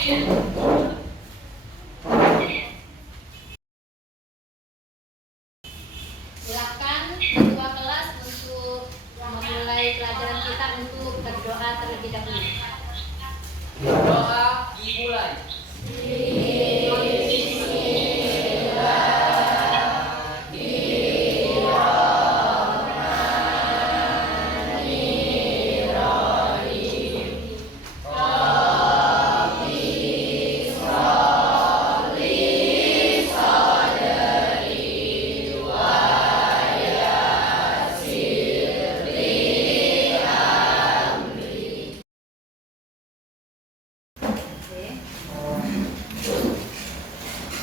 Silakan ketua kelas untuk memulai pelajaran kita untuk berdoa terlebih dahulu. Doa dimulai.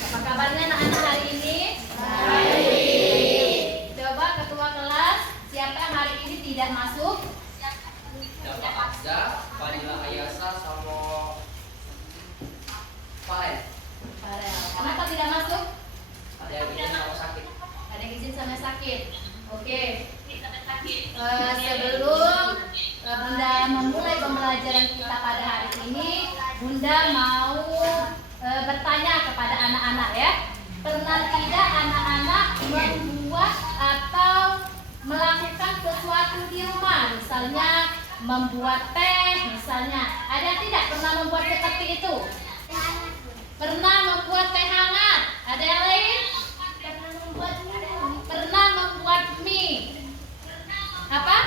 Apa kabarnya anak-anak hari ini? Baik. Coba ketua kelas, siapa yang hari ini tidak masuk? Dapat Azza, Fadila Ayasa, sama Farel. Farel. Kenapa tidak masuk? Ada yang izin sama sakit. Ada yang izin sama sakit. Oke. Sebelum Bunda memulai pembelajaran kita pada hari ini, Bunda mau bertanya kepada anak-anak ya. Pernah tidak anak-anak membuat atau melakukan sesuatu di rumah? Misalnya membuat teh, misalnya. Ada tidak pernah membuat seperti itu? Pernah membuat teh hangat. Ada yang lain? Pernah membuat mie. Apa?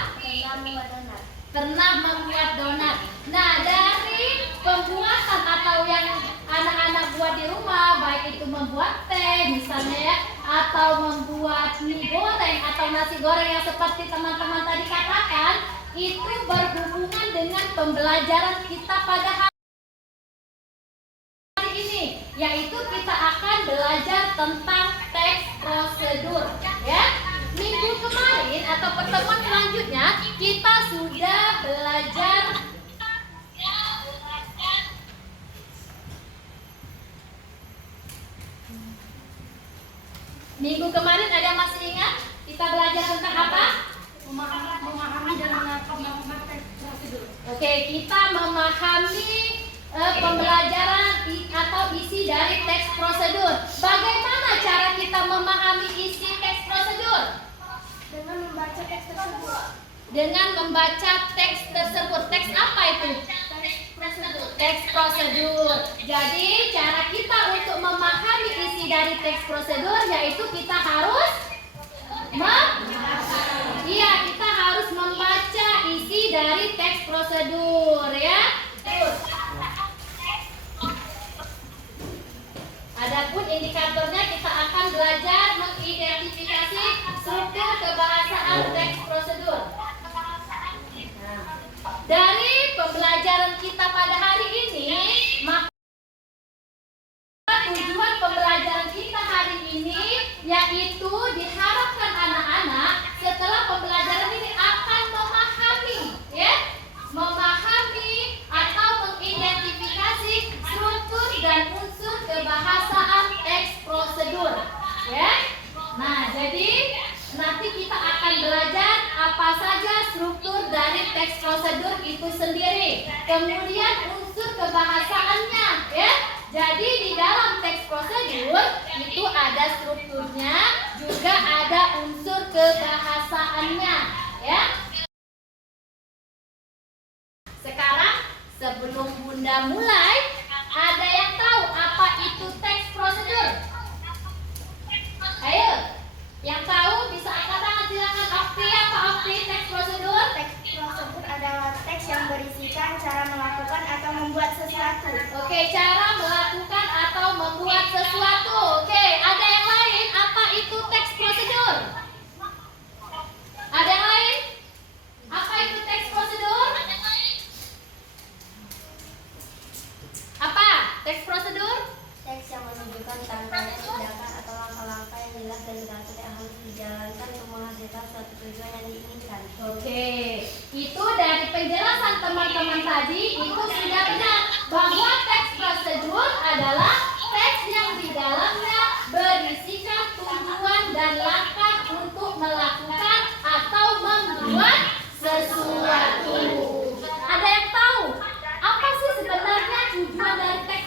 Pernah membuat donat. Nah, dari pembuatan atau yang anak-anak buat di rumah, baik itu membuat teh misalnya ya, atau membuat mie goreng atau nasi goreng yang seperti teman-teman tadi katakan, itu berhubungan dengan pembelajaran kita pada hari ini, yaitu kita akan belajar tentang teks prosedur ya. Minggu kemarin atau pertemuan selanjutnya kita sudah belajar minggu kemarin ada yang masih ingat? Kita belajar tentang apa? Memahami dan melakukan teks prosedur. Oke, kita memahami pembelajaran atau isi dari teks prosedur. Bagaimana cara kita memahami isi teks prosedur? Dengan membaca teks tersebut. Dengan membaca teks tersebut. Teks apa itu? Teks prosedur. Jadi cara kita untuk memahami isi dari teks prosedur yaitu kita harus kita harus membaca isi dari teks prosedur ya. Terus adapun indikatornya kita akan belajar mengidentifikasi struktur kebahasaan teks prosedur. Nah, dari pembelajaran kita pada hari ini, maka tujuan pembelajaran kita hari ini yaitu diharapkan anak-anak setelah pembelajaran ini akan memahami ya, memahami atau mengidentifikasi struktur dan unsur kebahasaan teks prosedur ya. Nah, jadi nanti kita akan belajar apa saja struktur dari teks prosedur itu sendiri, kemudian unsur kebahasaannya ya. Jadi di dalam teks prosedur itu ada strukturnya, juga ada unsur kebahasaannya ya. Sekarang sebelum Bunda mulai, ada yang tahu apa itu teks prosedur? Ayo, yang tahu bisa angkat tangan, silakan. Okti, apa Okti teks prosedur? Teks prosedur adalah teks yang berisikan cara melakukan atau membuat sesuatu. Oke, cara melakukan atau membuat sesuatu. Oke, ada yang lain? Apa itu teks prosedur? Ada yang lain? Apa itu teks prosedur? Apa teks prosedur? Teks yang menunjukkan tanda tindakan atau langkah-langkah yang jelas dan teratur yang harus dijalankan untuk menghasilkan suatu tujuan yang diinginkan. Oke, itu dari penjelasan teman-teman tadi itu sudah benar bahwa teks prosedur adalah teks yang di dalamnya berisikan tujuan dan langkah untuk melakukan atau membuat sesuatu. Ada yang tahu apa sih sebenarnya tujuan dari teks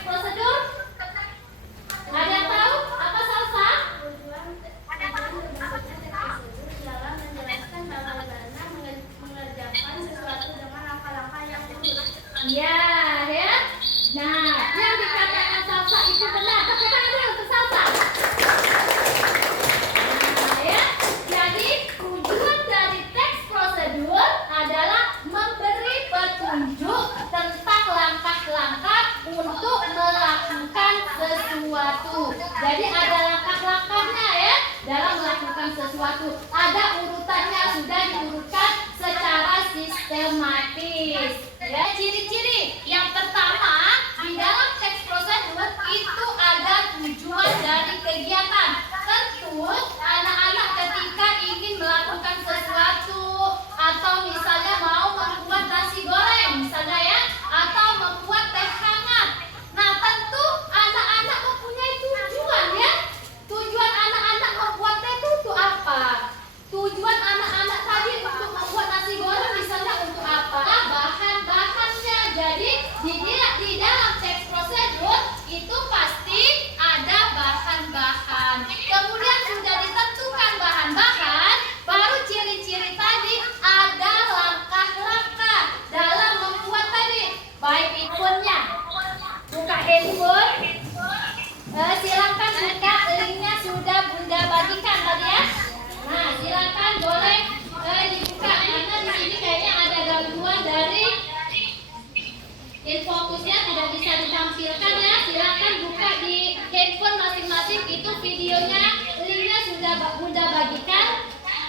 Jadi ada langkah-langkahnya ya dalam melakukan sesuatu. Ada urutannya, sudah diurutkan secara sistematis. Ya, ciri-ciri yang pertama di dalam teks prosedur itu ada tujuan dari kegiatan. Tentu anak-anak ketika ingin melakukan sesuatu atau misalnya mau membuat nasi goreng misalnya ya, atau membuat teh hangat. Nah, tentu anak-anak mempunyai tujuan ya. Tujuan anak-anak membuat teh itu apa? Tujuan anak-anak tadi untuk membuat nasi goreng misalnya untuk apa? Bahan-bahannya. Jadi di dalam teks prosedur itu pasti ada bahan-bahan. Kemudian sudah ditentukan bahan-bahan, baru ciri-ciri tadi ada langkah-langkah dalam membuat tadi. Baik handphonenya, buka handphone. Silakan buka linknya sudah Bunda bagikan tadi ya. Nah, silakan boleh dibuka karena di sini kayaknya ada gangguan dari infokusnya tidak bisa ditampilkan ya. Silakan buka di handphone masing-masing, itu videonya, linknya sudah Bunda bagikan.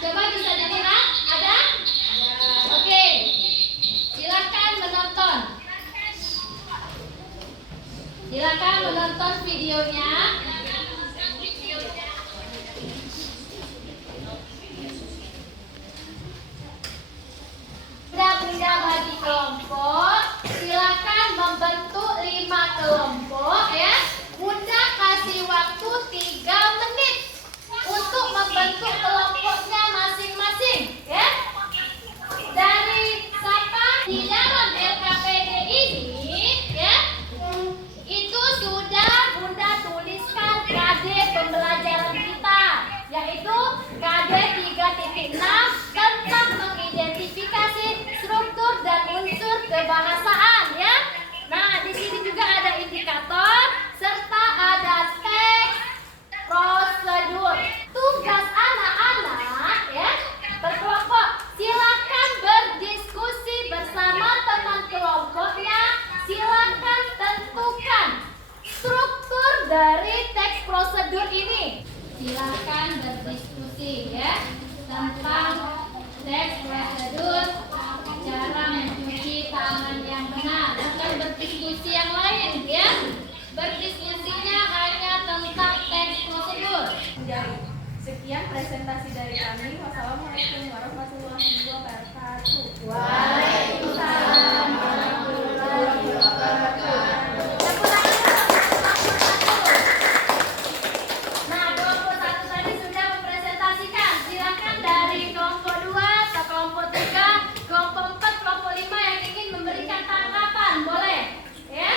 Coba bisa dilihat, ada? Oke, silakan menonton. Silakan menonton videonya. Bunda bagi kelompok, silakan membentuk 5 kelompok ya. Bunda kasih waktu 3 menit untuk membentuk kelompoknya masing-masing ya. Dari siapa di dalam LKPD ini ya, itu sudah Bunda tuliskan KD pembelajaran kita, yaitu KD 3.6 tentang mengidentifikasi struktur dan unsur kebahasaan ya. Nah, di sini juga ada indikator serta ada teks prosedur. Tugas anak-anak ya berkelompok, silakan berdiskusi bersama teman kelompoknya. Silakan tentukan struktur dari teks prosedur ini. Silakan berdiskusi ya tentang teks prosedur, cara mencuci tangan yang benar. Bukan berdiskusi yang lain ya. Berdiskusinya hanya tentang teks prosedur. Sekian presentasi dari kami. Wassalamualaikum warahmatullahi wabarakatuh. Waalaikumsalam warahmatullahi wabarakatuh. Nah, kelompok 1 tadi sudah mempresentasikan. Silakan dari kelompok 2 atau kelompok 3, kelompok 4, kelompok 5 yang ingin memberikan tanggapan, boleh? Ya?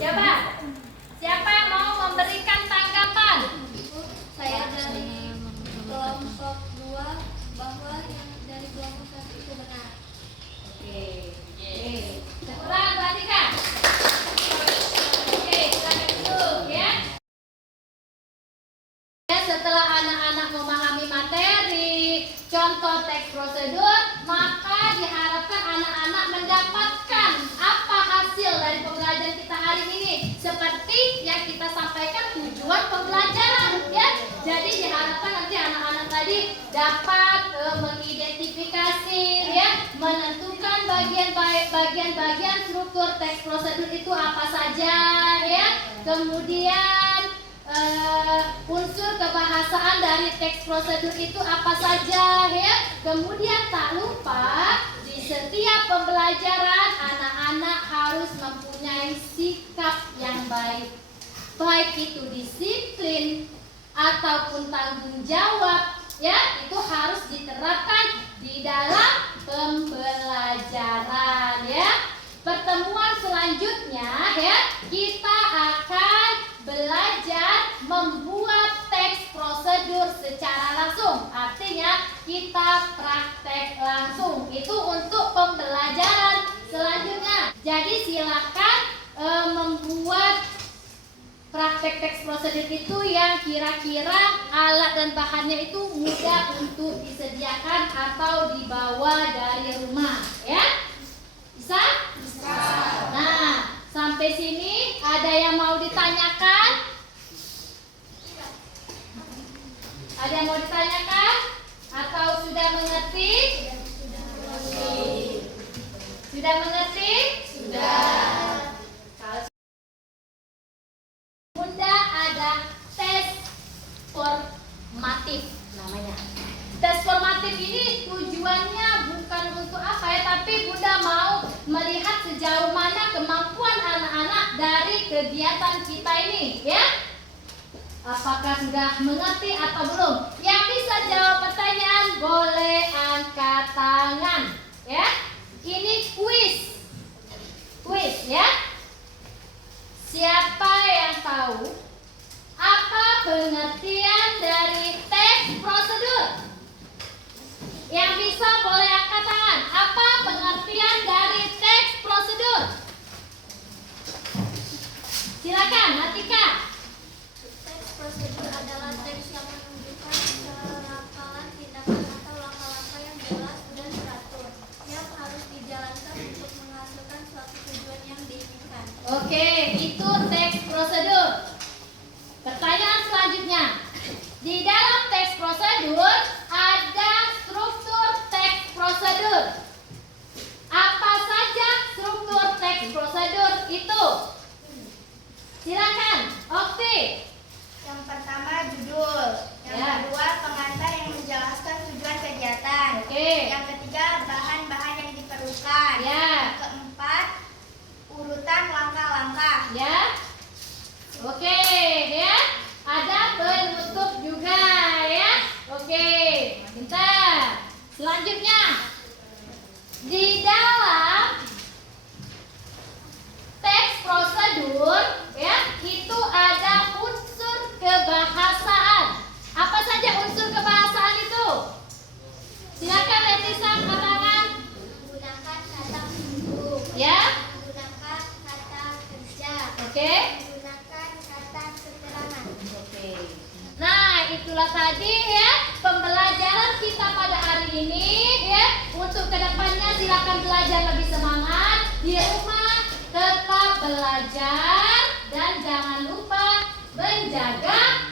Coba. Siapa yang mau memberikan tanggapan? Saya dari kelompok 2 bahwa yang dari kelompok 1 itu benar. Oke. Setelah perhatikan. Oke, silakan dulu ya. Setelah anak-anak memahami materi, contoh teks prosedur, maka diharapkan anak-anak mendapatkan apa hasil dari pembelajaran kita hari ini. Seperti yang kita sampaikan tujuan pembelajaran ya. Jadi diharapkan nanti anak-anak tadi dapat mengidentifikasi ya, menentukan bagian-bagian struktur teks prosedur itu apa saja ya. Kemudian unsur kebahasaan dari teks prosedur itu apa saja ya. Kemudian tak lupa di setiap pembelajaran anak-anak harus mempunyai sikap yang baik, baik itu disiplin ataupun tanggung jawab ya, itu harus diterapkan di dalam pembelajaran ya. Pertemuan selanjutnya ya, kita akan belajar membuat teks prosedur secara langsung. Artinya kita praktek langsung. Itu untuk pembelajaran selanjutnya. Jadi silakan membuat praktek teks prosedur itu yang kira-kira alat dan bahannya itu mudah untuk disediakan atau dibawa dari rumah ya. Bisa? Bisa. Nah, sampai sini ada yang dari kegiatan kita ini, ya? Apakah sudah mengerti atau belum? Yang bisa jawab pertanyaan boleh angkat tangan, ya. Ini kuis, ya. Siapa yang tahu apa pengertian dari teks prosedur? Yang bisa boleh angkat tangan. Apa pengertian dari teks prosedur? Silakan, Atika. Teks prosedur adalah teks yang menunjukkan pelafalan tindakan atau langkah-langkah yang jelas dan teratur yang harus dijalankan untuk menghasilkan suatu tujuan yang diinginkan. Oke, itu teks prosedur. Pertanyaan selanjutnya. Di dalam teks prosedur ada struktur teks prosedur. Apa saja struktur teks prosedur itu? Silakan, Okti. Yang pertama judul, yang Ya. kedua pengantar yang menjelaskan tujuan kegiatan, Oke. yang ketiga bahan-bahan yang diperlukan, Ya. yang keempat urutan langkah-langkah. Ya. Oke, ya. Ada penutup juga, ya. Oke, pintar. Selanjutnya, di dalam teks prosedur, ya, itu ada unsur kebahasaan. Apa saja unsur kebahasaan itu? Silakan Letisa, angkat tangan. Menggunakan kata penduduk, Ya. menggunakan kata kerja, Oke. menggunakan kata keterangan. Oke. Nah, itulah tadi ya pembelajaran kita pada hari ini ya. Untuk kedepannya silakan belajar lebih semangat di rumah, tetap belajar dan jangan lupa menjaga